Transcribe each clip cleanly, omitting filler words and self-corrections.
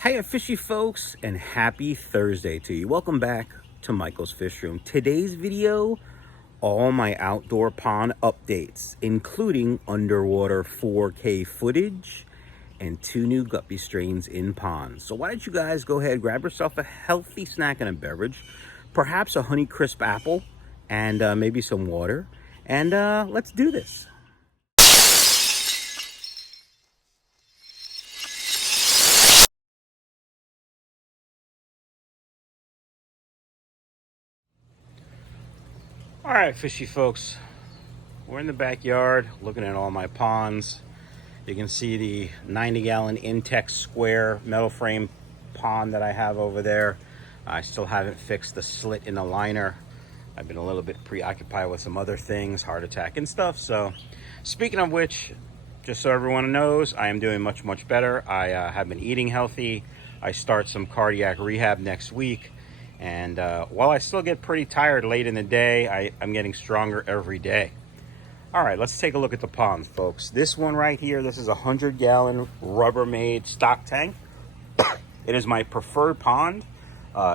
Hiya fishy folks, and happy Thursday to you. Welcome back to Michael's Fish Room. Today's video, all my outdoor pond updates, including underwater 4K footage and 2 new guppy strains in ponds. So why don't you guys go ahead, grab yourself a healthy snack and a beverage, perhaps a Honeycrisp apple and maybe some water, and let's do this. All right, fishy folks, we're in the backyard looking at all my ponds. You can see the 90-gallon Intex square metal frame pond that I have over there. I still haven't fixed the slit in the liner. I've been a little bit preoccupied with some other things, heart attack and stuff. So speaking of which, just so everyone knows, I am doing much better. I have been eating healthy. I start some cardiac rehab next week. And while I still get pretty tired late in the day, I'm getting stronger every day. All right, let's take a look at the ponds, folks. This one right here, this is a 100-gallon Rubbermaid stock tank. It is my preferred pond.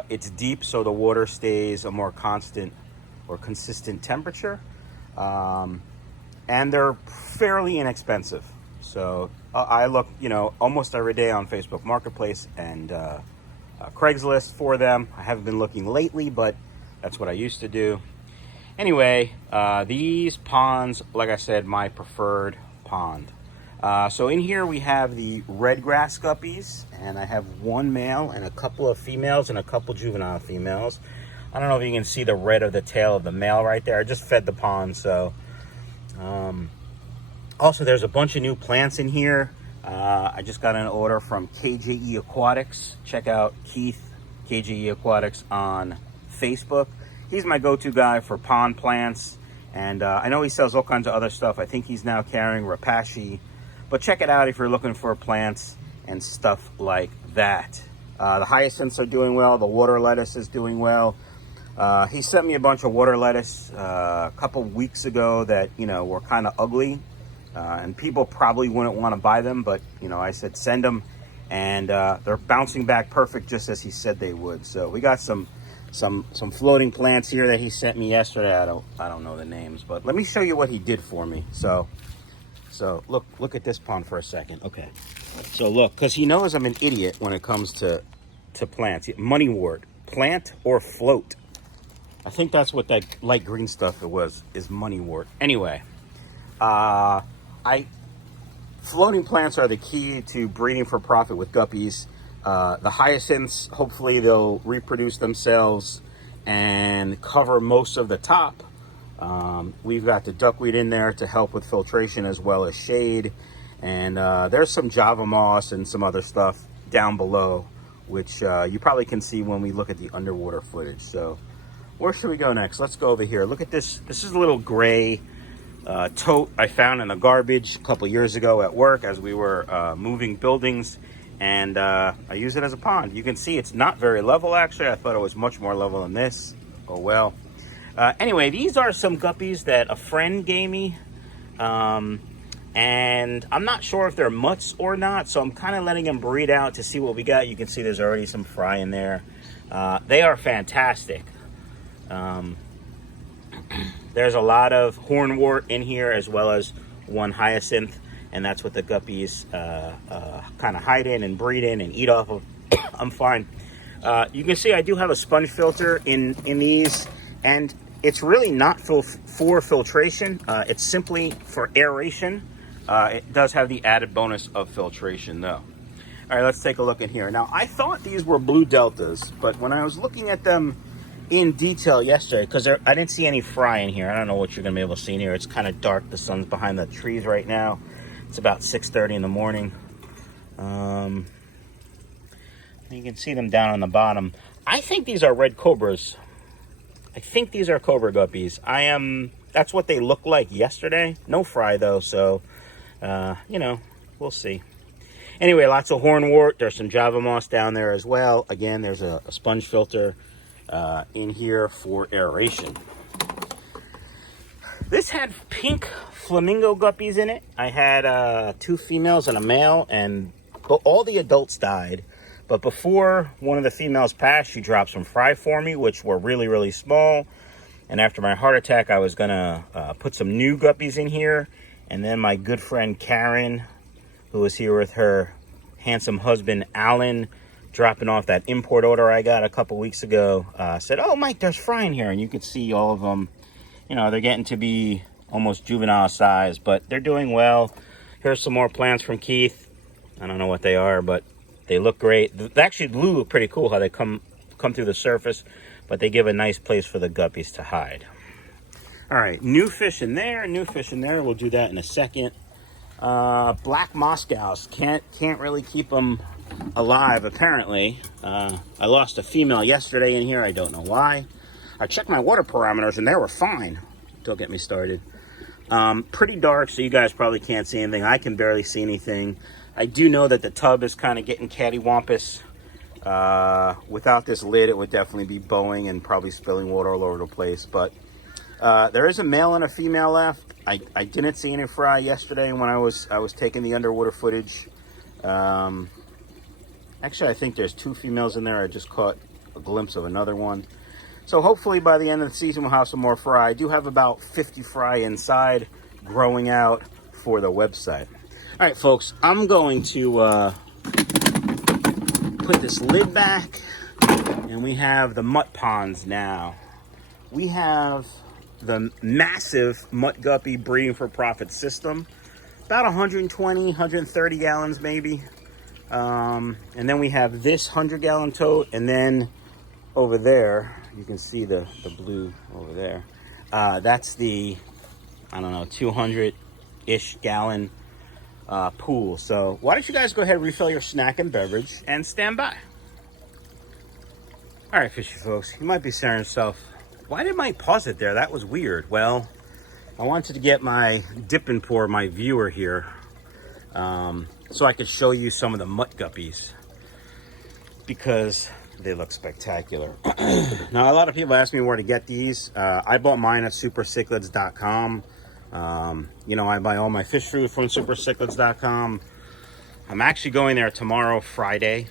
It's deep, so the water stays a more constant or consistent temperature. And they're fairly inexpensive. So I look, almost every day on Facebook Marketplace and Craigslist for them. I haven't been looking lately, but that's what I used to do. Anyway, these ponds, like I said, my preferred pond. So in here we have the red grass guppies, and I have one male and a couple of females and a couple juvenile females. I don't know if you can see the red of the tail of the male right there. I just fed the pond, so. Also, there's a bunch of new plants in here. I just got an order from KJE Aquatics. Check out Keith, KJE Aquatics, on Facebook. He's my go-to guy for pond plants. And I know he sells all kinds of other stuff. I think he's now carrying Rapashi. But check it out if you're looking for plants and stuff like that. The hyacinths are doing well. The water lettuce is doing well. He sent me a bunch of water lettuce a couple weeks ago that, were kind of ugly. And people probably wouldn't want to buy them, but I said send them, and they're bouncing back perfect just as he said they would. So we got some floating plants here that he sent me yesterday. I don't know the names, but let me show you what he did for me. So look at this pond for a second. Okay, so look, because he knows I'm an idiot when it comes to plants. Moneywort, plant or float. I think that's what that light green stuff is moneywort. Anyway. Floating plants are the key to breeding for profit with guppies. The hyacinths, hopefully they'll reproduce themselves and cover most of the top. We've got the duckweed in there to help with filtration as well as shade. And there's some Java moss and some other stuff down below, which you probably can see when we look at the underwater footage. So where should we go next? Let's go over here. Look at this. This is a little gray tote I found in the garbage a couple years ago at work as we were moving buildings, and I use it as a pond. You can see it's not very level, actually. I thought it was much more level than this. Oh well. Anyway, these are some guppies that a friend gave me, and I'm not sure if they're mutts or not, so I'm kind of letting them breed out to see what we got. You can see there's already some fry in there. They are fantastic. There's a lot of hornwort in here, as well as one hyacinth, and that's what the guppies kind of hide in and breed in and eat off of. I'm fine. You can see I do have a sponge filter in these, and it's really not for filtration. It's simply for aeration. It does have the added bonus of filtration, though. All right, let's take a look in here. Now, I thought these were blue deltas, but when I was looking at them in detail yesterday, because I didn't see any fry in here. I don't know what you're gonna be able to see in here. It's kind of dark. The sun's behind the trees right now. It's about 6:30 in the morning. You can see them down on the bottom. I think these are red cobras. I think these are cobra guppies. That's what they looked like yesterday. No fry though, so we'll see. Anyway, lots of hornwort. There's some Java moss down there as well. Again, there's a sponge filter in here for aeration. This had pink flamingo guppies in it. I had 2 females and a male, and all the adults died. But before one of the females passed, she dropped some fry for me, which were really, really small. And after my heart attack, I was gonna put some new guppies in here. And then my good friend Karen, who was here with her handsome husband Alan, dropping off that import order I got a couple weeks ago, said, "Oh, Mike, there's fry in here." And you could see all of them, you know, they're getting to be almost juvenile size, but they're doing well. Here's some more plants from Keith. I don't know what they are, but they look great. They actually do look pretty cool how they come through the surface, but they give a nice place for the guppies to hide. All right, new fish in there, new fish in there. We'll do that in a second. Black Moscows, can't really keep them alive apparently. I lost a female yesterday in here. I don't know why. I checked my water parameters and they were fine. Don't get me started. Pretty dark, so you guys probably can't see anything. I can barely see anything. I do know that the tub is kind of getting cattywampus. Without this lid, it would definitely be bowing and probably spilling water all over the place. But there is a male and a female left. I didn't see any fry yesterday when I was taking the underwater footage. Actually, I think there's 2 females in there. I just caught a glimpse of another one. So hopefully by the end of the season, we'll have some more fry. I do have about 50 fry inside growing out for the website. All right, folks, I'm going to put this lid back, and we have the Mutt ponds now. We have the massive Mutt Guppy breeding for profit system, about 120, 130 gallons maybe. And then we have this 100-gallon tote, and then over there, you can see the blue over there. That's the, I don't know, 200-ish gallon pool. So why don't you guys go ahead and refill your snack and beverage and stand by. All right, fishy folks, you might be saying to yourself, why did Mike pause it there? That was weird. Well, I wanted to get my dip and pour, my viewer here, so I could show you some of the Mutt Guppies because they look spectacular. Now, a lot of people ask me where to get these. I bought mine at supercichlids.com. You know, I buy all my fish food from supercichlids.com. I'm actually going there tomorrow, Friday.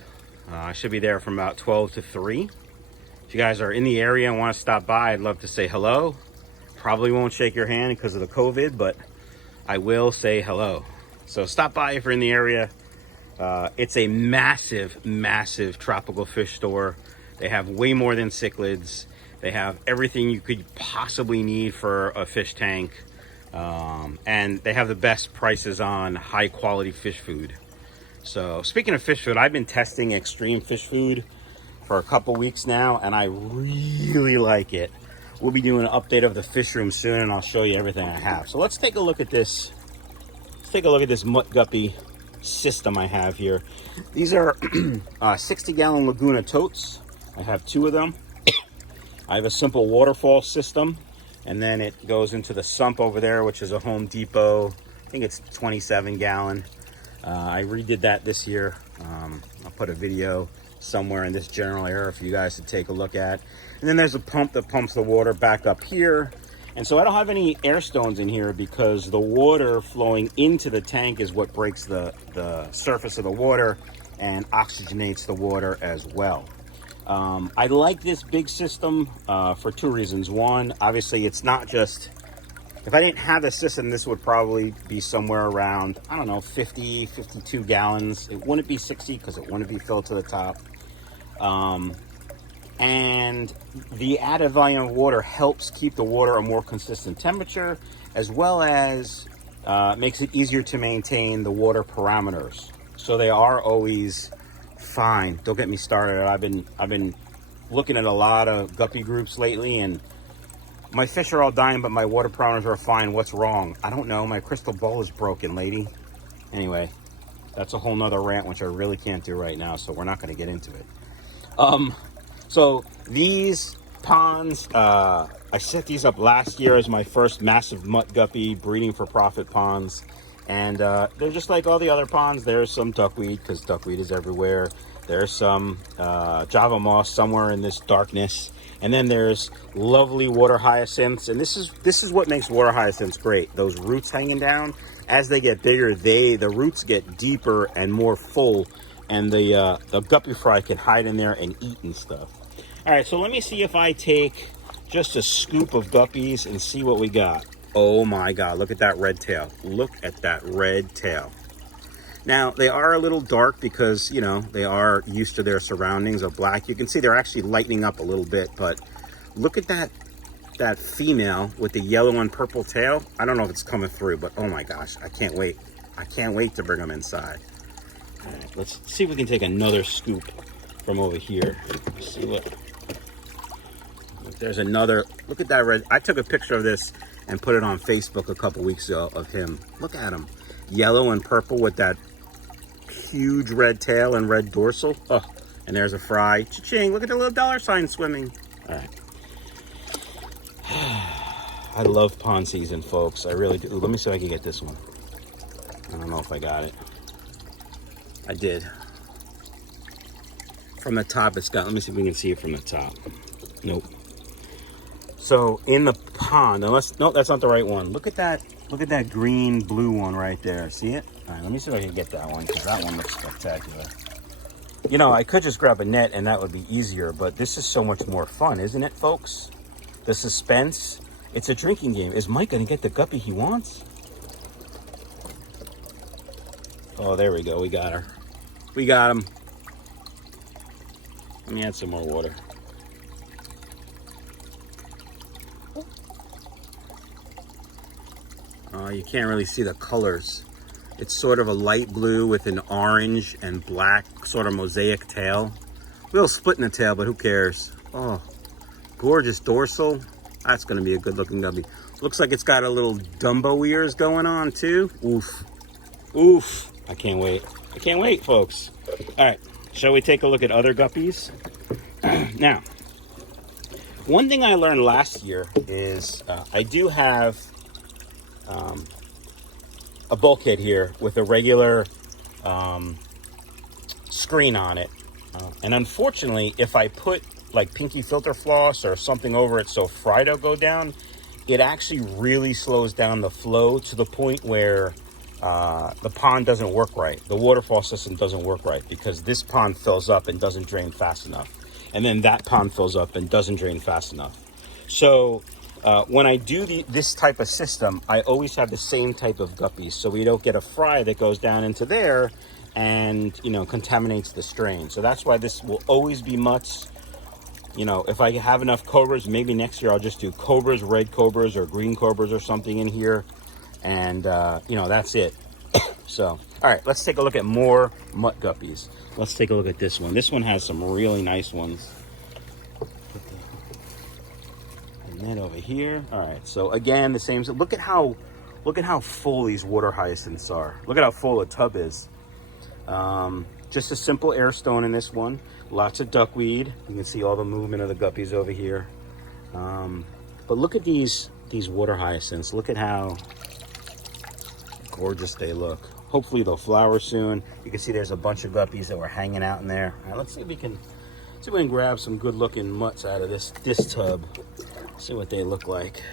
I should be there from about 12 to 3. If you guys are in the area and want to stop by, I'd love to say hello. Probably won't shake your hand because of the COVID, but I will say hello. So stop by if you're in the area. It's a massive, massive tropical fish store. They have way more than cichlids. They have everything you could possibly need for a fish tank. And they have the best prices on high quality fish food. So speaking of fish food, I've been testing extreme fish food for a couple weeks now, and I really like it. We'll be doing an update of the fish room soon, and I'll show you everything I have. So let's take a look at this. Let's take a look at this Mutt Guppy system I have here. These are 60-gallon Laguna totes. I have 2 of them. I have a simple waterfall system, and then it goes into the sump over there, which is a Home Depot. I think it's 27-gallon. I redid that this year. I'll put a video somewhere in this general area for you guys to take a look at. And then there's a pump that pumps the water back up here. And so I don't have any air stones in here because the water flowing into the tank is what breaks the surface of the water and oxygenates the water as well. I like this big system for 2 reasons. One, obviously it's not just, if I didn't have this system, this would probably be somewhere around, I don't know, 50, 52 gallons. It wouldn't be 60 because it wouldn't be filled to the top. And the added volume of water helps keep the water a more consistent temperature, as well as makes it easier to maintain the water parameters. So they are always fine. Don't get me started. I've been looking at a lot of guppy groups lately, and my fish are all dying, but my water parameters are fine. What's wrong? I don't know. My crystal ball is broken, lady. Anyway, that's a whole nother rant, which I really can't do right now, so we're not going to get into it. So these ponds, I set these up last year as my first massive Mutt Guppy breeding for profit ponds. And they're just like all the other ponds. There's some duckweed because duckweed is everywhere. There's some Java moss somewhere in this darkness. And then there's lovely water hyacinths. And this is what makes water hyacinths great. Those roots hanging down. As they get bigger, the roots get deeper and more full. and the guppy fry can hide in there and eat and stuff. All right, so let me see if I take just a scoop of guppies and see what we got. Oh my God, look at that red tail. Look at that red tail. Now, they are a little dark because, you know, they are used to their surroundings of black. You can see they're actually lightening up a little bit, but look at that female with the yellow and purple tail. I don't know if it's coming through, but oh my gosh, I can't wait. I can't wait to bring them inside. All right, let's see if we can take another scoop from over here. Let's see what, if there's another, look at that red. I took a picture of this and put it on Facebook a couple weeks ago of him. Look at him. Yellow and purple with that huge red tail and red dorsal. Oh, and there's a fry. Cha-ching, look at the little dollar sign swimming. All right. I love pond season, folks. I really do. Ooh, let me see if I can get this one. I don't know if I got it. I did. From the top, it's got, let me see if we can see it from the top. Nope. So in the pond, unless, no, that's not the right one. Look at that green blue one right there. See it? All right, let me see if I can get that one, because that one looks spectacular. You know, I could just grab a net and that would be easier, but this is so much more fun, isn't it, folks? The suspense. It's a drinking game. Is Mike gonna get the guppy he wants? Oh, there we go. We got her. We got him. Let me add some more water. You can't really see the colors. It's sort of a light blue with an orange and black sort of mosaic tail. A little split in the tail, but who cares? Oh, gorgeous dorsal. That's going to be a good looking guppy. Looks like it's got a little Dumbo ears going on too. Oof. Oof. I can't wait. I can't wait, folks. All right. Shall we take a look at other guppies? Now, one thing I learned last year is I do have a bulkhead here with a regular screen on it. And unfortunately, if I put like pinky filter floss or something over it so fry don't go down, it actually really slows down the flow to the point where the pond doesn't work right. The waterfall system doesn't work right because this pond fills up and doesn't drain fast enough. And then that pond fills up and doesn't drain fast enough. So when I do this type of system, I always have the same type of guppies. So we don't get a fry that goes down into there and, you know, contaminates the strain. So that's why this will always be mutts. You know, if I have enough cobras, maybe next year I'll just do cobras, red cobras or green cobras or something in here. And, you know, that's it. So, all right, let's take a look at more mutt guppies. Let's take a look at this one. This one has some really nice ones. And then over here. All right, so again, the same. Look at how full these water hyacinths are. Look at how full the tub is. Just a simple air stone in this one. Lots of duckweed. You can see all the movement of the guppies over here. But look at these water hyacinths. Look at how gorgeous they look. Hopefully they'll flower soon. You can see there's a bunch of guppies that were hanging out in there. All right, let's see if we can grab some good looking mutts out of this tub. See what they look like.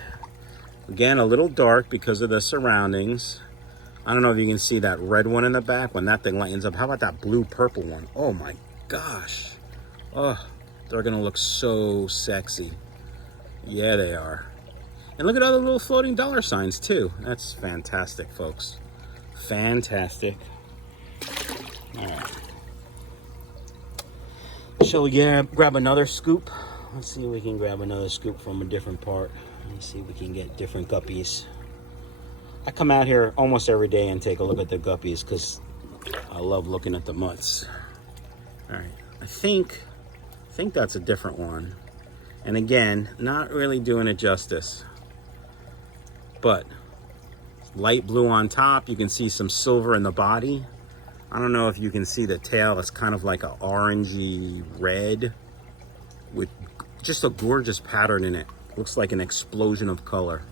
Again, a little dark because of the surroundings. I don't know if you can see that red one in the back when that thing lightens up. How about that blue purple one? Oh my gosh. Oh, they're gonna look so sexy. Yeah, they are. And look at all the little floating dollar signs too. That's fantastic, folks. Fantastic. All right. Shall we grab another scoop? Let's see if we can grab another scoop from a different part. Let's see if we can get different guppies. I come out here almost every day and take a look at the guppies because I love looking at the mutts. All right, I think that's a different one. And again, not really doing it justice. But light blue on top. You can see some silver in the body. I don't know if you can see the tail. It's kind of like an orangey red with just a gorgeous pattern in it. Looks like an explosion of color.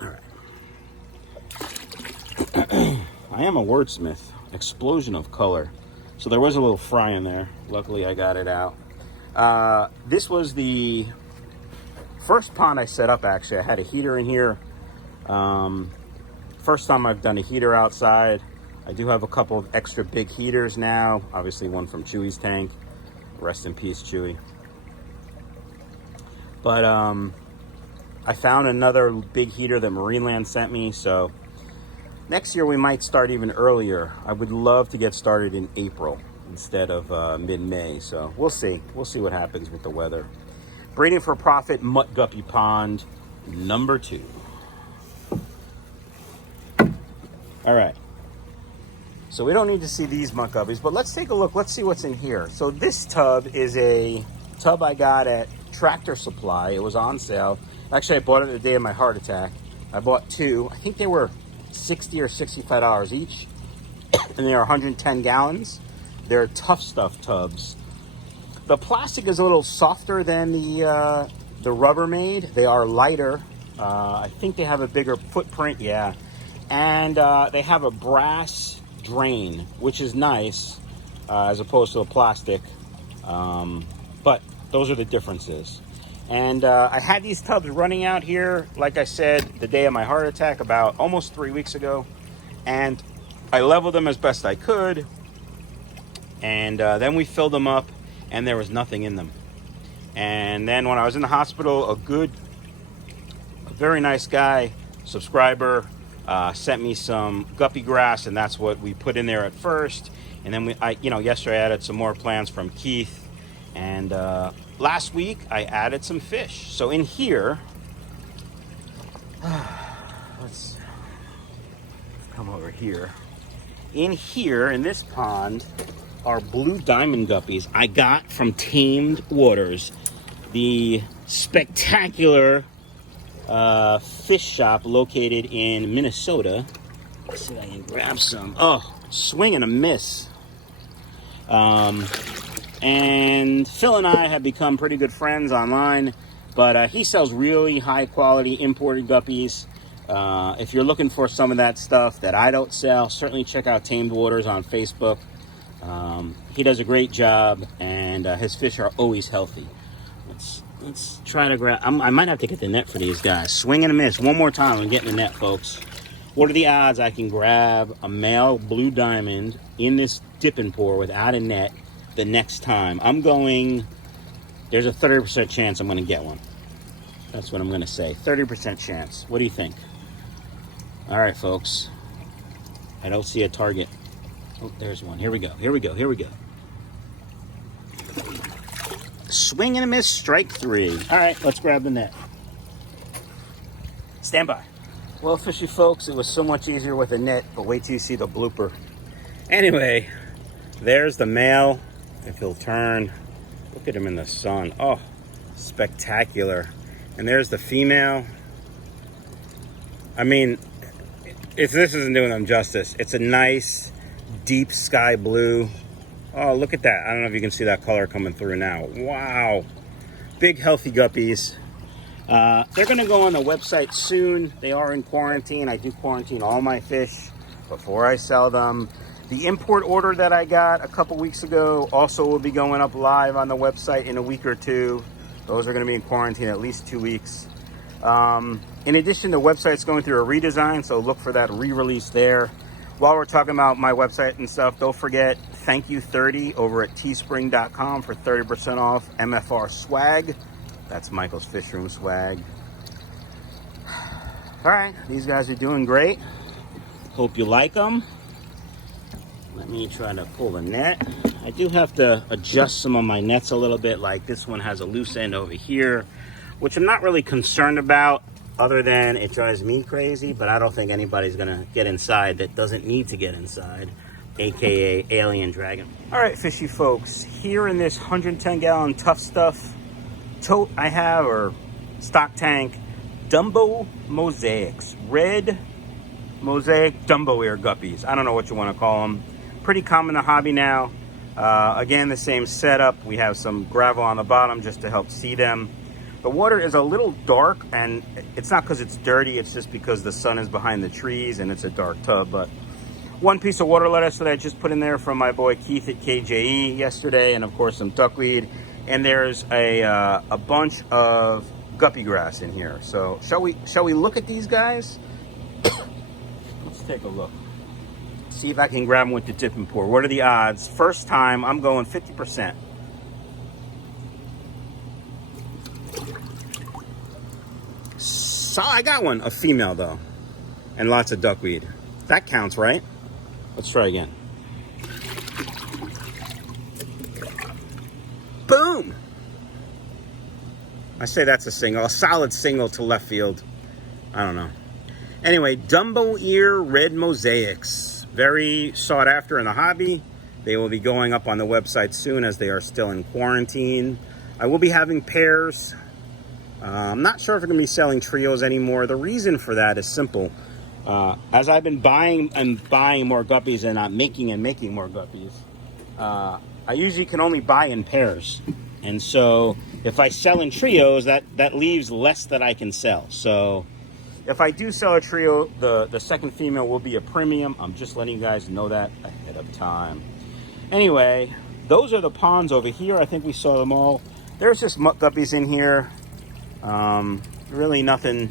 All right. I am a wordsmith. Explosion of color. So there was a little fry in there. Luckily I got it out. This was the first pond I set up, actually. I had a heater in here. First time I've done a heater outside. I do have a couple of extra big heaters now. Obviously one from Chewy's tank. Rest in peace, Chewy. But I found another big heater that Marineland sent me, so next year we might start even earlier. I would love to get started in April instead of mid-May, so we'll see. We'll see what happens with the weather. Breeding for Profit Mutt Guppy Pond, number 2. All right. So we don't need to see these Mutt Guppies, but let's take a look. Let's see what's in here. So this tub is a tub I got at Tractor Supply. It was on sale. Actually, I bought it the day of my heart attack. I bought 2. I think they were $60 or $65 each, and they are 110 gallons. They're Tough Stuff tubs. The plastic is a little softer than the Rubbermaid. They are lighter. I think they have a bigger footprint, yeah. And they have a brass drain, which is nice, as opposed to a plastic. But those are the differences. And I had these tubs running out here, like I said, the day of my heart attack, about almost 3 weeks ago. And I leveled them as best I could. And then we filled them up, and there was nothing in them. And then when I was in the hospital, a very nice guy, subscriber, sent me some guppy grass, and that's what we put in there at first. And then yesterday I added some more plants from Keith. And last week I added some fish. So in here, let's come over here. In here, in this pond, are blue diamond guppies I got from Tamed Waters, the spectacular fish shop located in Minnesota. Let's see if I can grab some. Oh, swing and a miss. And Phil and I have become pretty good friends online, but he sells really high quality imported guppies. If you're looking for some of that stuff that I don't sell, certainly check out Tamed Waters on Facebook. He does a great job, and his fish are always healthy. Let's try to grab. I might have to get the net for these guys. Swing and a miss. One more time and get in the net, folks. What are the odds I can grab a male blue diamond in this dip and pour without a net the next time? There's a 30% chance I'm going to get one. That's what I'm going to say. 30% chance. What do you think? All right, folks. I don't see a target. Oh, there's one. Here we go. Here we go. Here we go. Swing and a miss, strike 3. All right, let's grab the net. Stand by. Well, fishy folks, it was so much easier with a net, but wait till you see the blooper. Anyway, there's the male. If he'll turn, look at him in the sun. Oh, spectacular. And there's the female. I mean, if this isn't doing them justice, it's a nice deep sky blue. Oh, look at that. I don't know if you can see that color coming through now. Wow. Big, healthy guppies. They're going to go on the website soon. They are in quarantine. I do quarantine all my fish before I sell them. The import order that I got a couple weeks ago also will be going up live on the website in a week or 2. Those are going to be in quarantine at least 2 weeks. In addition, the website's going through a redesign, so look for that re-release there. While we're talking about my website and stuff, don't forget, thank you 30 over at teespring.com for 30% off MFR swag. That's Michael's Fish Room swag. All right, these guys are doing great. Hope you like them. Let me try to pull the net. I do have to adjust some of my nets a little bit, like this one has a loose end over here, which I'm not really concerned about, other than it drives me crazy, but I don't think anybody's gonna get inside that doesn't need to get inside, AKA alien dragon. All right, fishy folks, here in this 110-gallon Tough Stuff tote I have, or stock tank, Dumbo Mosaics, red mosaic Dumbo Ear Guppies. I don't know what you want to call them. Pretty common in the hobby now. Again, the same setup. We have some gravel on the bottom just to help see them. The water is a little dark, and it's not because it's dirty, it's just because the sun is behind the trees and it's a dark tub. But one piece of water lettuce that I just put in there from my boy Keith at KJE yesterday, and of course some duckweed. And there's a bunch of guppy grass in here. So shall we look at these guys? Let's take a look. See if I can grab them with the dip and pour. What are the odds? First time, I'm going 50%. So I got one, a female though, and lots of duckweed. That counts, right? Let's try again. Boom! I say that's a single, a solid single to left field. I don't know. Anyway, Dumbo Ear Red Mosaics. Very sought after in the hobby. They will be going up on the website soon as they are still in quarantine. I will be having pairs. I'm not sure if we're going to be selling trios anymore. The reason for that is simple. As I've been buying more guppies and not making more guppies, I usually can only buy in pairs. And so if I sell in trios, that leaves less that I can sell. So if I do sell a trio, the second female will be a premium. I'm just letting you guys know that ahead of time. Anyway, those are the ponds over here. I think we saw them all. There's just mutt guppies in here. Really nothing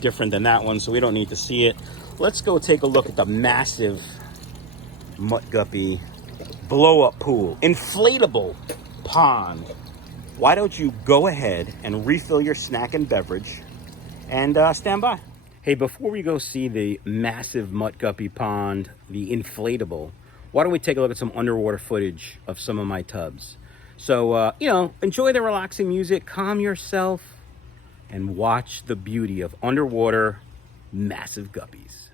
different than that one, so we don't need to see it. Let's go take a look at the massive mutt guppy blow-up pool, inflatable pond. Why don't you go ahead and refill your snack and beverage and stand by. Hey, before we go see the massive mutt guppy pond, the inflatable, why don't we take a look at some underwater footage of some of my tubs. So, enjoy the relaxing music, calm yourself, and watch the beauty of underwater massive guppies.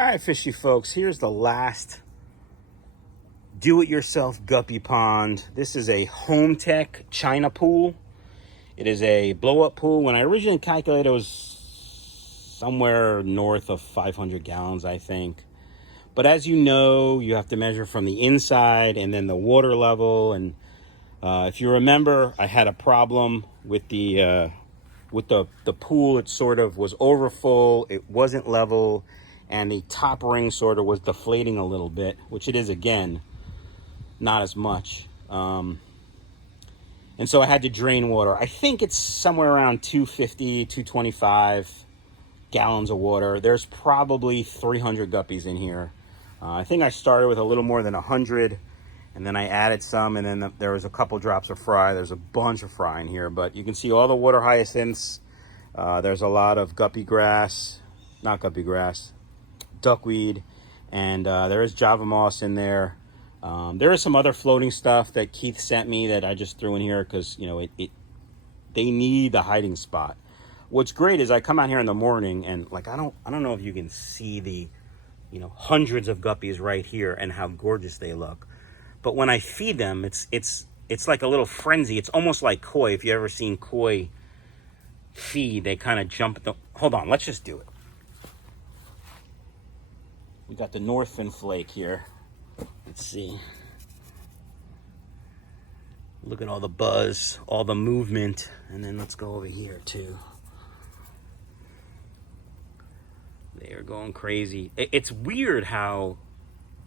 All right, fishy folks, here's the last do-it-yourself guppy pond. This is a Home Tech China pool. It is a blow-up pool. When I originally calculated, it was somewhere north of 500 gallons, I think. But as you know, you have to measure from the inside and then the water level. And if you remember, I had a problem with the pool. It sort of was overfull. It wasn't level. And the top ring sort of was deflating a little bit, which it is again, not as much. And so I had to drain water. I think it's somewhere around 250, 225 gallons of water. There's probably 300 guppies in here. I think I started with a little more than 100, and then I added some, and then there was a couple drops of fry. There's a bunch of fry in here, but you can see all the water hyacinths. There's a lot of guppy grass, not guppy grass, duckweed, and there is java moss in there. There is some other floating stuff that Keith sent me that I just threw in here because, you know, they need the hiding spot. What's great is I come out here in the morning and, like, I don't know if you can see the, you know, hundreds of guppies right here and how gorgeous they look. But when I feed them, it's like a little frenzy. It's almost like koi. If you ever seen koi feed, they kind of jump at the... Hold on, let's just do it. We got the North Fin flake here. Let's see. Look at all the buzz, all the movement, and then let's go over here too. They are going crazy. It's weird how,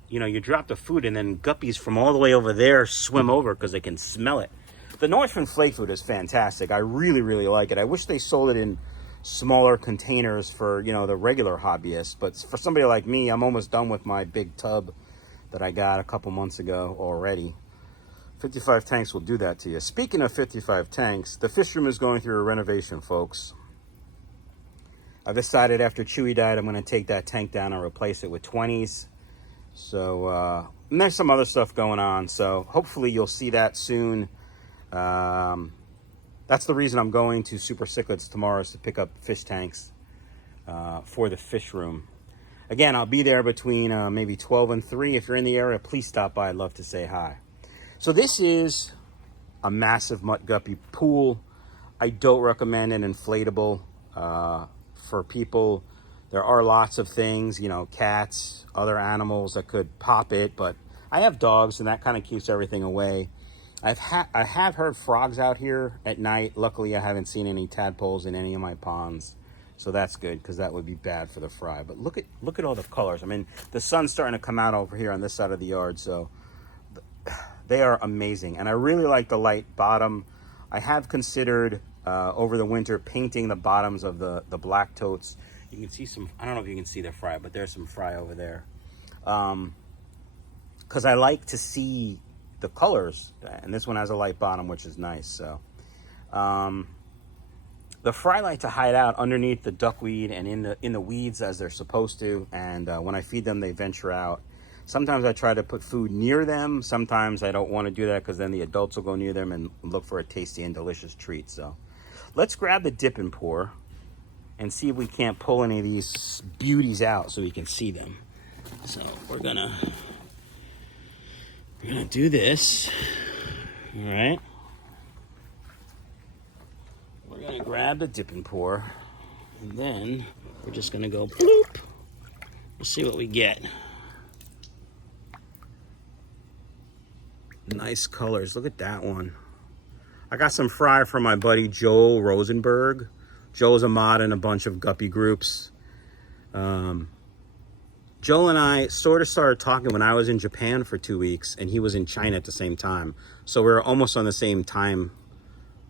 you know, you drop the food and then guppies from all the way over there swim over because they can smell it. The Northern flake food is fantastic. I really, really like it. I wish they sold it in smaller containers for, you know, the regular hobbyists. But for somebody like me, I'm almost done with my big tub that I got a couple months ago already. 55 tanks will do that to you. Speaking of 55 tanks, the fish room is going through a renovation, folks. I've decided after Chewy died, I'm going to take that tank down and replace it with 20s. So, and there's some other stuff going on. So hopefully you'll see that soon. That's the reason I'm going to Super Cichlids tomorrow, is to pick up fish tanks for the fish room. Again, I'll be there between maybe 12 and 3. If you're in the area, please stop by. I'd love to say hi. So this is a massive Mutt guppy pool. I don't recommend an inflatable for people. There are lots of things, you know, cats, other animals that could pop it, but I have dogs and that kind of keeps everything away. I have heard frogs out here at night. Luckily, I haven't seen any tadpoles in any of my ponds. So that's good, because that would be bad for the fry. But look at all the colors. I mean, the sun's starting to come out over here on this side of the yard, so they are amazing. And I really like the light bottom. I have considered over the winter painting the bottoms of the black totes. You can see some, I don't know if you can see the fry, but there's some fry over there. Because I like to see the colors, and this one has a light bottom, which is nice. So the fry like to hide out underneath the duckweed and in the weeds as they're supposed to. And when I feed them, they venture out. Sometimes I try to put food near them. Sometimes I don't want to do that because then the adults will go near them and look for a tasty and delicious treat. So let's grab the dip and pour and see if we can't pull any of these beauties out so we can see them. So we're gonna do this. All right. We're gonna grab the dip and pour, and then we're just gonna go bloop. We'll see what we get. Nice colors. Look at that one. I got some fry from my buddy Joel Rosenberg. Joel's a mod in a bunch of guppy groups. Joel and I sort of started talking when I was in Japan for 2 weeks, and he was in China at the same time. So we were almost on the same time,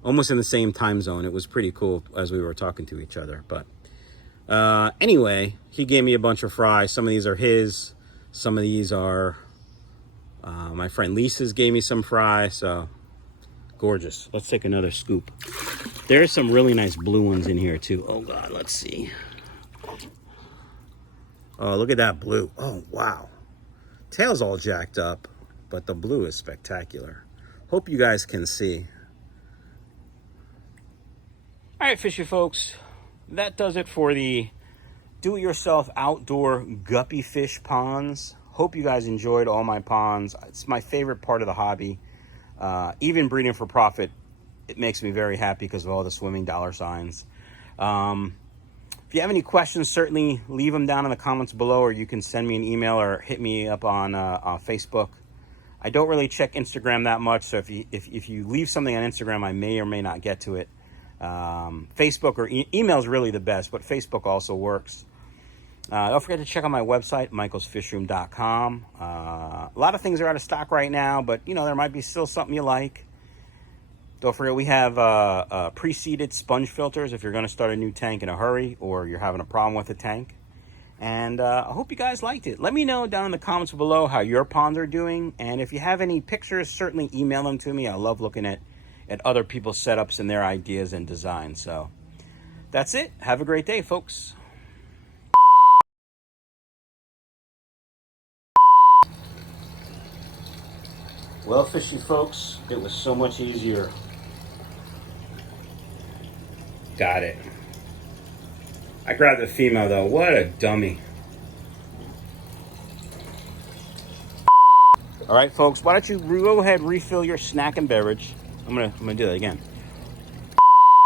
almost in the same time zone. It was pretty cool as we were talking to each other. But anyway, he gave me a bunch of fry. Some of these are his. Some of these are my friend Lisa's gave me some fry. So gorgeous. Let's take another scoop. There's some really nice blue ones in here too. Oh God, let's see. Oh, look at that blue. Oh, wow. Tail's all jacked up, but the blue is spectacular. Hope you guys can see. All right, fishy folks. That does it for the do-it-yourself outdoor guppy fish ponds. Hope you guys enjoyed all my ponds. It's my favorite part of the hobby. Even breeding for profit, it makes me very happy because of all the swimming dollar signs. If you have any questions, certainly leave them down in the comments below, or you can send me an email or hit me up on Facebook. I don't really check Instagram that much, so if you leave something on Instagram, I may or may not get to it. Facebook or email is really the best, but Facebook also works. Don't forget to check out my website, michaelsfishroom.com. A lot of things are out of stock right now, but you know, there might be still something you like. Don't forget, we have pre-seeded sponge filters if you're going to start a new tank in a hurry or you're having a problem with the tank. And I hope you guys liked it. Let me know down in the comments below how your ponds are doing. And if you have any pictures, certainly email them to me. I love looking at other people's setups and their ideas and designs. So that's it. Have a great day, folks. Well, fishy folks, it was so much easier. Got it. I grabbed the female though. What a dummy. All right, folks, why don't you go ahead and refill your snack and beverage. I'm gonna do that again.